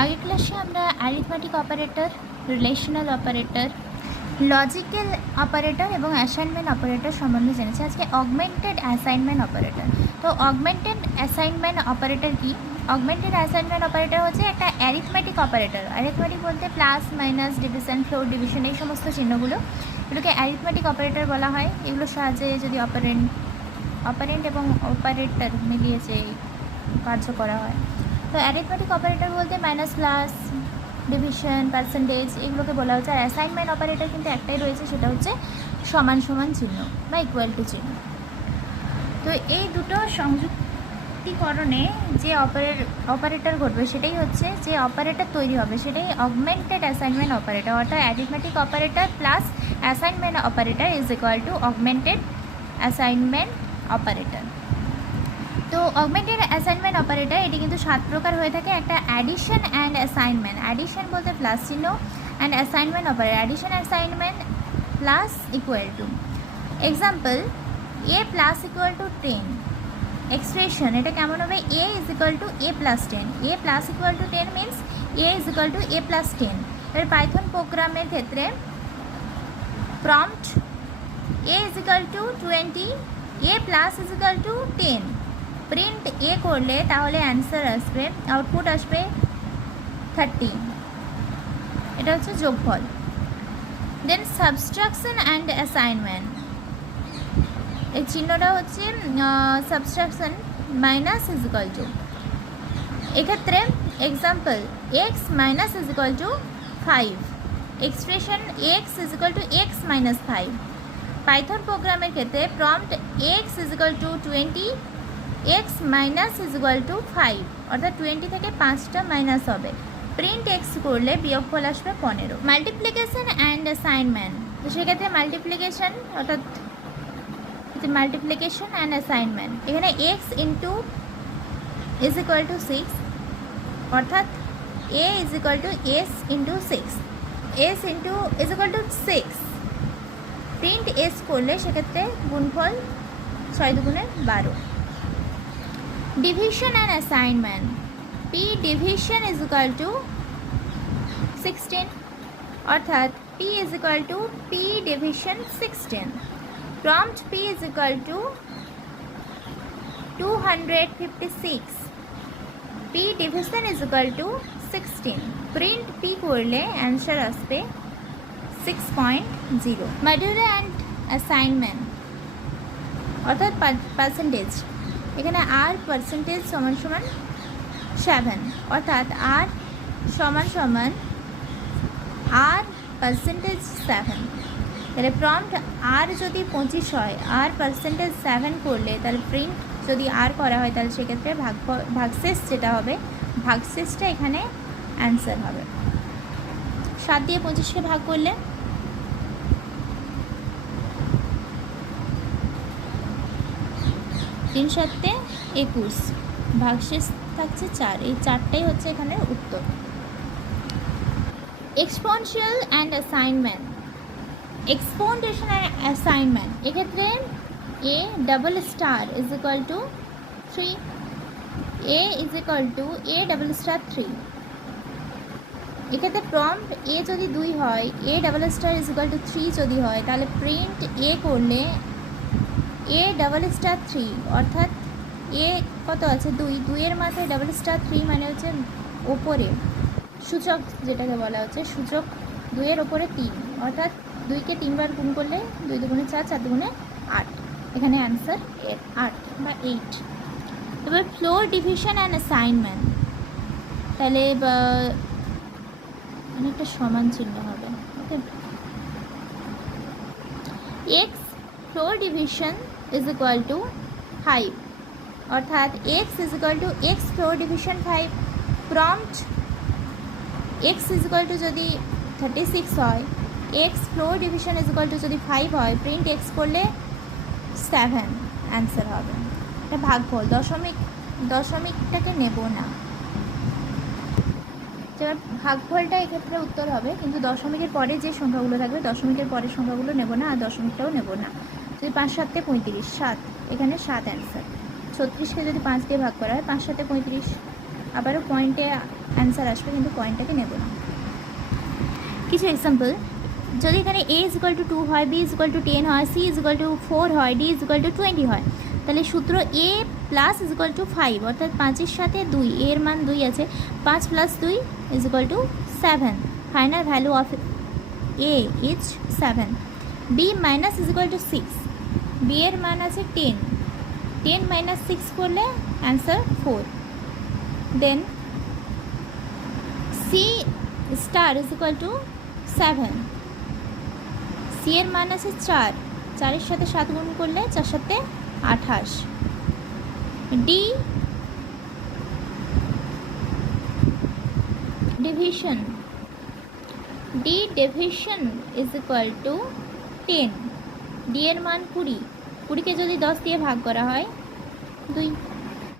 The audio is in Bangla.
আগের ক্লাসে আমরা arithmetic operator, relational operator, logical operator এবং অ্যাসাইনমেন্ট অপারেটর সম্বন্ধে জেনেছি। আজকে অগমেন্টেড অ্যাসাইনমেন্ট অপারেটর। তো অগমেন্টেড অ্যাসাইনমেন্ট অপারেটর কি? অগমেন্টেড অ্যাসাইনমেন্ট অপারেটর হচ্ছে একটা অ্যারিথমেটিক অপারেটর। অ্যারিথমেটিক বলতে plus, minus, division, floor, division এই সমস্ত চিহ্নগুলো, এগুলোকে অ্যারিথমেটিক অপারেটর বলা হয়। এগুলোর সাহায্যে যদি অপারেন্ট এবং অপারেটর মিলিয়ে যে কার্য করা হয়। তো অ্যারিথমেটিক অপারেটর বলতে মাইনাস, প্লাস, ডিভিশন, পার্সেন্টেজ এগুলোকে বলা হচ্ছে। আর অ্যাসাইনমেন্ট অপারেটর কিন্তু একটাই রয়েছে, সেটা হচ্ছে সমান সমান চিহ্ন বা ইকুয়াল টু চিহ্ন। তো এই দুটো সংযুক্তিকরণে যে অপারেটর ঘটবে সেটাই হচ্ছে, যে অপারেটর তৈরি হবে সেটাই অগমেন্টেড অ্যাসাইনমেন্ট অপারেটর। অর্থাৎ arithmetic operator plus assignment operator is equal to augmented assignment operator. তো অগমেন্টেড অ্যাসাইনমেন্ট অপারেটর এটি কিন্তু 7 প্রকার হয়ে থাকে। একটা অ্যাডিশন অ্যান্ড অ্যাসাইনমেন্ট, অ্যাডিশন বলতে প্লাস চিহ্ন, and assignment operator addition assignment plus equal to. Example, a plus equal to 10। Expression এটা কেমন হবে? A is equal to a plus 10। A plus equal to 10 means a is equal to a plus 10। এর পাইথন প্রোগ্রামের ক্ষেত্রে prompt a is equal to 20, a plus is equal to 10। Print a করলে তাহলে অ্যান্সার আসবে, আউটপুট আসবে 30। এটা হচ্ছে যোগফল। দেন সাবস্ট্রাকশন অ্যান্ড অ্যাসাইনমেন্ট, এই চিহ্নটা হচ্ছে subtraction, minus is equal to. এক্ষেত্রে example, x minus is equal to 5। Expression x is equal to x minus 5। Python প্রোগ্রামের ক্ষেত্রে prompt x is equal to 20, x minus is equal to 5, অর্থাৎ 20 থেকে 5টা মাইনাস হবে। প্রিন্ট এক্স করলে বিয়োগফল আসবে 15। মাল্টিপ্লিকেশন অ্যান্ড অ্যাসাইনমেন্ট, তো সেক্ষেত্রে মাল্টিপ্লিকেশন অর্থাৎ মাল্টিপ্লিকেশন অ্যান্ড অ্যাসাইনমেন্ট, এখানে x into is equal to 6, অর্থাৎ a is equal to s into 6, s into is equal to 6। Print s করলে সেক্ষেত্রে গুণফল 6 দুগুণে 12। Division and assignment, p division is equal to 16, অর্থাৎ p is equal to p division 16। Prompt p is equal to 256, p division is equal to 16। Print p করলে অ্যান্সার আসবে 6.0। মডিউলার অ্যান্ড অ্যাসাইনমেন্ট অর্থাৎ পার্সেন্টেজ, এখানে আর পার্সেন্টেজ সমান সমান 7, অর্থাৎ আর সমান সমান আর পার্সেন্টেজ 7। তাহলে প্রম্পট আর যদি 25 হয়, আর পার্সেন্টেজ 7 করলে তাহলে প্রিন্ট যদি আর করা হয় তাহলে সেক্ষেত্রে ভাগশেষ যেটা হবে, ভাগশেষটা এখানে অ্যান্সার হবে। 7 দিয়ে 25কে ভাগ করলে 3 7 21, ভাগশেষ থাকছে 4। এই 4টাই হচ্ছে এখানে উত্তর। Exponential and assignment, exponential and assignment এক্ষেত্রে a double star is equal to 3, a is equal to a double star 3। এক্ষেত্রে প্রম্পট এ যদি 2 হয়, a double star is equal to 3 যদি হয়, তাহলে প্রিন্ট এ করলে এ ডাবল স্টার 3, অর্থাৎ এ কত আছে 2, 2-এর মাথায় ডাবল স্টার 3 মানে হচ্ছে ওপরে সূচক, যেটাকে বলা হচ্ছে সূচক 2-এর ওপরে 3, অর্থাৎ 2কে 3 বার গুণ করলে 2 দুগুণে 4, 4 দুগুণে 8। এখানে অ্যান্সার 8 বা 8। এবার ফ্লোর ডিভিশন অ্যান্ড অ্যাসাইনমেন্ট, তাহলে অনেকটা সমান চিহ্ন হবে। Okay, x floor division is equal to 5, অর্থাৎ x is equal to x floor division 5। Prompt x is equal to যদি 36 হয়, x floor division is equal to যদি 5 হয়, প্রিন্ট এক্স করলে 7 অ্যান্সার হবে। এটা ভাগফল, দশমিকটাকে নেব না। এবার ভাগফলটা এক্ষেত্রে উত্তর হবে, কিন্তু দশমিকের পরে যে সংখ্যাগুলো থাকবে দশমিকের পরের সংখ্যাগুলো নেব না, আর দশমিকটাও নেব না। যদি 5 7 35, 7, এখানে 7 অ্যান্সার। 36কে যদি 5 দিয়ে ভাগ করা হয়, 5 7 35, আবারও পয়েন্টে অ্যান্সার আসবে, কিন্তু পয়েন্টটাকে নেব না। কিছু এক্সাম্পল, যদি এখানে a ইজ ইকুয়াল টু 2 হয়, b ইজ ইকুয়াল টু 10 হয়, c ইজ ইকুয়াল টু 4 হয়, d ইজ ইকুয়াল টু 20 হয়, তাহলে সূত্র a plus is equal to 5, অর্থাৎ 5-এর সাথে 2, এর মান 2 আছে, 5 plus 2 is equal to 7, final value of a is 7। b minus is equal to 6, b এর মান আছে 10, 10 মাইনাস 6 করলে answer 4। Then c star is equal to 7, C এর মান আছে 4, 4-এর সাথে 7 গুণ করলে 4 সাথে 28। D division, D division is equal to 10, D এর মান 20, 20কে যদি 10 দিয়ে ভাগ করা হয় 2।